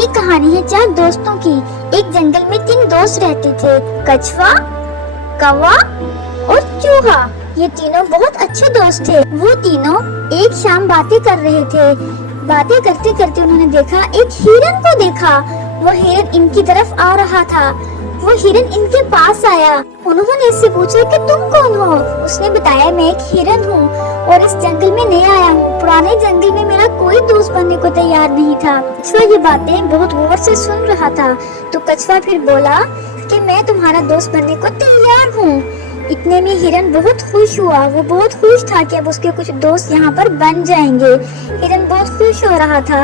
ये कहानी है 4 दोस्तों की। एक जंगल में 3 दोस्त रहते थे, कछुआ, कौवा और चूहा। ये तीनों बहुत अच्छे दोस्त थे। वो तीनों एक शाम बातें कर रहे थे। बातें करते करते उन्होंने देखा, एक हिरन को देखा। वो हिरन इनकी तरफ आ रहा था। वो हिरन इनके पास आया। उन्होंने इससे पूछा कि तुम कौन हो? उसने बताया, मैं एक हिरन हूँ और इस जंगल में नया आया हूँ। पुराने जंगल में मेरा कोई दोस्त बनने को तैयार नहीं था। कछुआ ये बातें बहुत गौर से सुन रहा था। तो कछुआ फिर बोला कि मैं तुम्हारा दोस्त बनने को तैयार हूँ। इतने में हिरन बहुत खुश हुआ। वो बहुत खुश था कि अब उसके कुछ दोस्त यहाँ पर बन जाएंगे। हिरन बहुत खुश हो रहा था।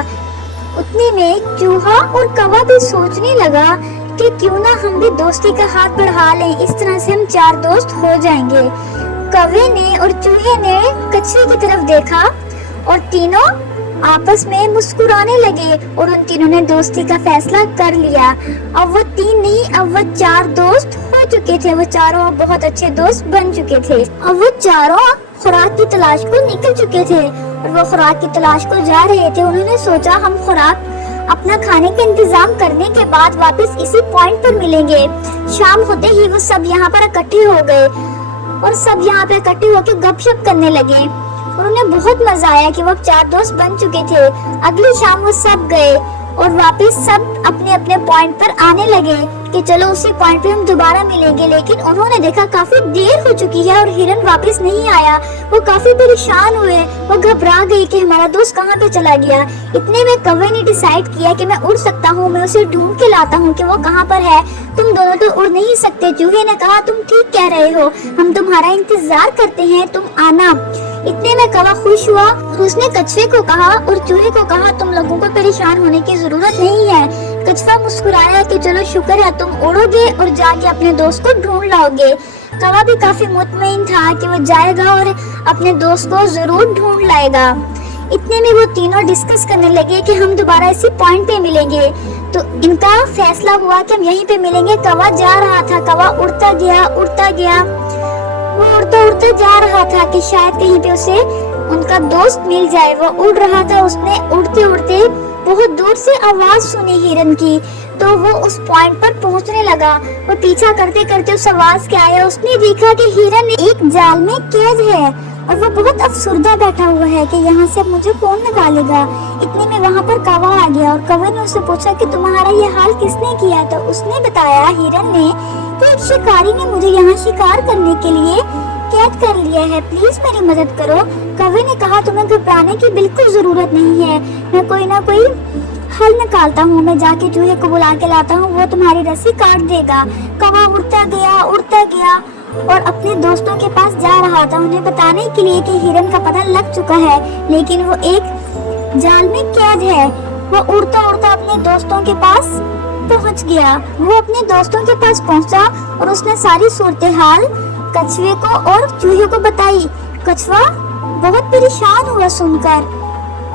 उतने में चूहा और कौवा भी सोचने लगा कि क्यों ना हम भी दोस्ती का हाथ बढ़ा लें, इस तरह से हम 4 दोस्त हो जाएंगे। कौवे ने और चूहे ने कछुए की तरफ देखा और तीनों आपस में मुस्कुराने लगे और उन तीनों ने दोस्ती का फैसला कर लिया। अब वो 3 नहीं, अब वो 4 दोस्त हो चुके थे। वो चारों बहुत अच्छे दोस्त बन चुके थे। अब वो चारों खुराक की तलाश को निकल चुके थे और वो खुराक की तलाश को जा रहे थे। उन्होंने सोचा, हम खुराक अपना खाने का इंतजाम करने के बाद वापस इसी पॉइंट पर मिलेंगे। शाम होते ही वो सब यहाँ पर इकट्ठे हो गए और सब यहाँ पे इकट्ठे होकर गपशप करने लगे। उन्हें बहुत मजा आया कि वो 4 दोस्त बन चुके थे। अगली शाम वो सब गए और वापस सब अपने अपने पॉइंट पर आने लगे कि चलो उसी पॉइंट पे हम दोबारा मिलेंगे। लेकिन उन्होंने देखा काफी देर हो चुकी है और हिरन वापस नहीं आया। वो काफी परेशान हुए। वो घबरा गई कि हमारा दोस्त कहाँ पे चला गया। इतने में कौवे ने डिसाइड किया कि मैं उड़ सकता हूँ, मैं उसे ढूंढ के लाता हूँ कि वो कहाँ पर है। तुम दोनों तो उड़ नहीं सकते। चूहे ने कहा, तुम ठीक कह रहे हो, हम तुम्हारा इंतजार करते हैं, तुम आना। इतने में कौवा खुश हुआ और उसने कछुए को कहा और चूहे को कहा, तुम लोगों को परेशान होने की जरूरत नहीं है। कछुआ मुस्कुराया कि चलो शुक्र है, तुम उड़ोगे और जाके अपने दोस्त को ढूंढ लाओगे। कौवा भी काफी मुतमईन था कि वो जाएगा और अपने दोस्त को जरूर ढूंढ लाएगा। इतने में वो तीनों डिस्कस करने लगे कि हम दोबारा इसी पॉइंट पे मिलेंगे। तो इनका फैसला हुआ कि हम यहीं पे मिलेंगे। कौवा जा रहा था, कौवा उड़ता गया। वो उड़ता उड़ता जा रहा था कि शायद कहीं पे उसे उनका दोस्त मिल जाए। वो उड़ रहा था। उसने उड़ते उड़ते बहुत दूर से आवाज सुनी हिरन की, तो वो उस पॉइंट पर पहुंचने लगा। वो पीछा करते करते उस आवाज के आया। उसने देखा कि हिरन एक जाल में कैद है और वो बहुत अफसुर्दा बैठा हुआ है कि यहाँ से मुझे कौन निकालेगा। इतने में वहाँ पर कौवा आ गया और कौवे ने उससे पूछा कि तुम्हारा ये हाल किसने किया। तो उसने बताया, हिरन ने, कि एक शिकारी ने मुझे यहाँ शिकार करने के लिए कैद कर लिया है, प्लीज मेरी मदद करो। कौवे ने कहा, तुम्हें घबराने की बिल्कुल जरूरत नहीं है, मैं कोई ना कोई हल निकालता हूँ। मैं जाके चूहे को बुला के लाता हूँ, वो तुम्हारी रस्सी काट देगा। कौवा उड़ता गया और अपने दोस्तों के पास जा रहा था उन्हें बताने के लिए कि हिरन का पता लग चुका है, लेकिन वो एक जाल में कैद है। वो उड़ता उड़ता अपने दोस्तों के पास पहुंच गया। वो अपने दोस्तों के पास पहुंचा और उसने सारी सूरत हाल कछुए को और चूहे को बताई। कछुआ बहुत परेशान हुआ सुनकर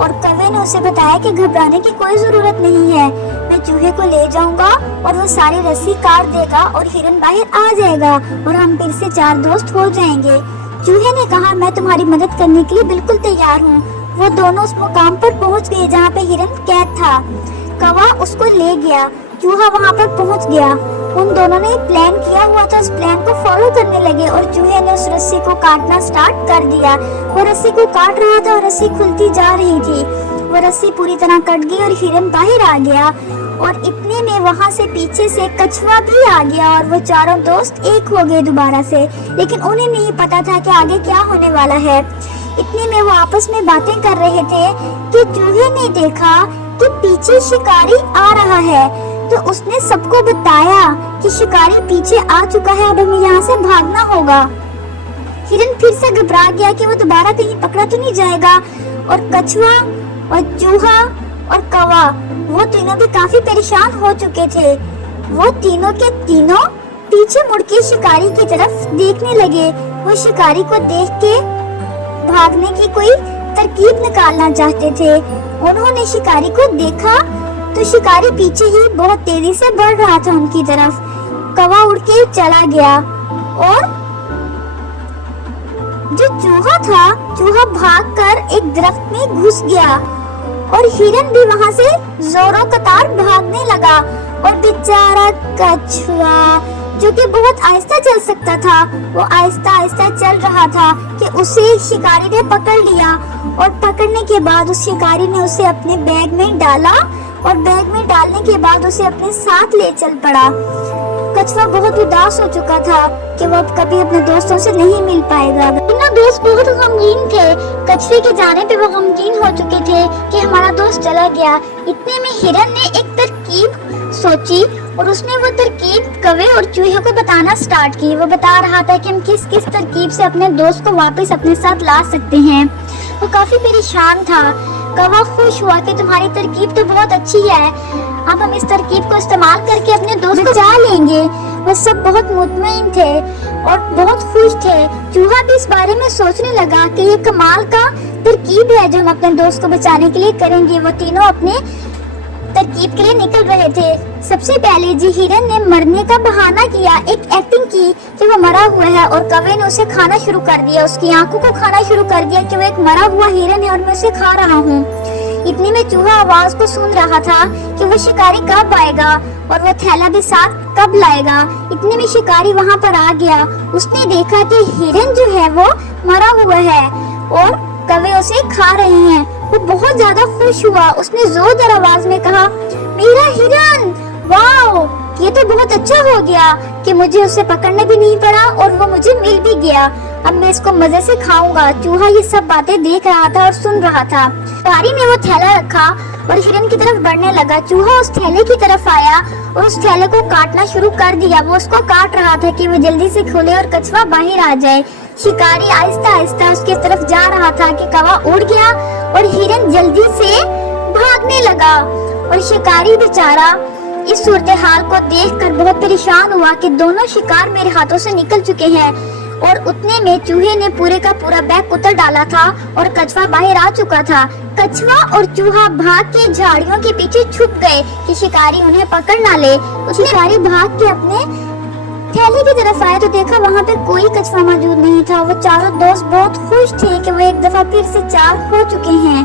और कौवे ने उसे बताया कि घबराने की कोई जरूरत नहीं है, मैं चूहे को ले जाऊंगा और वो सारी रस्सी काट देगा और हिरन बाहर आ जाएगा और हम फिर से 4 दोस्त हो जाएंगे। चूहे ने कहा, मैं तुम्हारी मदद करने के लिए बिल्कुल तैयार हूँ। वो दोनों उस मुकाम पर पहुँच गए जहाँ पे हिरन कैद था। कौवा उसको ले गया। चूहा वहाँ पर पहुँच गया। उन दोनों ने प्लान किया हुआ था, उस प्लान को फॉलो करने लगे और चूहे ने उस रस्सी को काटना स्टार्ट कर दिया। वो रस्सी को काट रहा था और रस्सी खुलती जा रही थी। वो रस्सी पूरी तरह कट गई और हिरन बाहर आ गया और इतने में वहाँ से पीछे से कछुआ भी आ गया और वो चारों दोस्त एक हो गए दोबारा से। लेकिन उन्हें नहीं पता था कि आगे क्या होने वाला है। इतने में वो आपस में बातें कर रहे थे कि चूहे ने देखा कि पीछे शिकारी आ रहा है। तो उसने सबको बताया कि शिकारी पीछे आ चुका है, अब हमें यहाँ से भागना होगा। हिरन फिर से घबरा गया कि वो दोबारा कहीं पकड़ा तो नहीं जाएगा और कछुआ और चूहा और कौवा वो तीनों भी काफी परेशान हो चुके थे। वो तीनों के तीनों पीछे मुड़ के शिकारी की तरफ देखने लगे। वो शिकारी को देख के भागने की कोई तरकीब निकालना चाहते थे। उन्होंने शिकारी को देखा तो शिकारी पीछे ही बहुत तेजी से बढ़ रहा था उनकी तरफ। कौवा उड़ के चला गया और जो चूहा था, चूहा भागकर एक दरख्त में घुस गया और हिरन भी वहाँ से जोरों कतार भागने लगा। और बेचारा कछुआ जो कि बहुत आहिस्ता चल सकता था, वो आहिस्ता आहिस्ता चल रहा था कि उसे शिकारी ने पकड़ लिया। और पकड़ने के बाद उस शिकारी ने उसे अपने बैग में डाला और बैग में डालने के बाद उसे अपने साथ ले चल पड़ा। कछुआ बहुत उदास हो चुका था कि वो अब कभी अपने दोस्तों से नहीं मिल पाएगा। दोनों दोस्त बहुत गमगीन थे। कछुए के जाने पे वो गमगीन हो चुके थे कि हमारा दोस्त चला गया। इतने में हिरन ने एक तरकीब सोची और उसने वो तरकीब कौवे और चूहे को बताना स्टार्ट की। वो बता रहा था कि हम किस किस तरकीब से अपने दोस्त को वापस अपने साथ ला सकते हैं। वो काफी परेशान था। कौवा खुश हुआ कि तुम्हारी तरकीब तो बहुत अच्छी है, अब हम इस तरकीब को इस्तेमाल करके अपने दोस्त को बचा लेंगे। वो सब बहुत मुतमईन थे और बहुत खुश थे। चूहा भी इस बारे में सोचने लगा कि ये कमाल का तरकीब है जो हम अपने दोस्त को बचाने के लिए करेंगे। वो तीनों अपने तरकीब के लिए निकल रहे थे। सबसे पहले जी हिरन ने मरने का बहाना किया, एक एक्टिंग की कि वो मरा हुआ है और कौवे ने उसे खाना शुरू कर दिया, उसकी आंखों को खाना शुरू कर दिया कि वो एक मरा हुआ हिरन है और मैं उसे खा रहा हूँ। इतने में चूहा आवाज को सुन रहा था कि वो शिकारी कब आएगा और वो थैला भी साथ कब लाएगा। इतने में शिकारी वहाँ पर आ गया। उसने देखा कि हिरन जो है वो मरा हुआ है और कौवे उसे खा रहे हैं। वो बहुत ज्यादा खुश हुआ। उसने जोरदार आवाज में कहा, मेरा हिरन, वाओ, ये तो बहुत अच्छा हो गया कि मुझे उसे पकड़ने भी नहीं पड़ा और वो मुझे मिल भी गया। अब मैं इसको मजे से खाऊंगा। चूहा ये सब बातें देख रहा था और सुन रहा था। शिकारी ने वो थैला रखा और हिरन की तरफ बढ़ने लगा। चूहा उस थैले की तरफ आया और उस थैले को काटना शुरू कर दिया। वो उसको काट रहा था कि वो जल्दी से खुले और कछुआ बाहर आ जाए। शिकारी आहिस्ता आहिस्ता उसके तरफ जा रहा था कि कौवा उड़ गया और हिरन जल्दी से भागने लगा। और शिकारी बेचारा इस सूरत हाल को देखकर बहुत परेशान हुआ कि दोनों शिकार मेरे हाथों से निकल चुके हैं। और उतने में चूहे ने पूरे का पूरा बैग उतर डाला था और कछुआ बाहर आ चुका था। कछुआ और चूहा भाग के झाड़ियों के पीछे छुप गए कि शिकारी उन्हें पकड़ ना ले। शिकारी भाग के अपने थैले की तरफ आया तो देखा वहाँ पे कोई कछुआ मौजूद नहीं था। वो चारों दोस्त बहुत खुश थे कि वो एक दफा फिर से चार हो चुके हैं।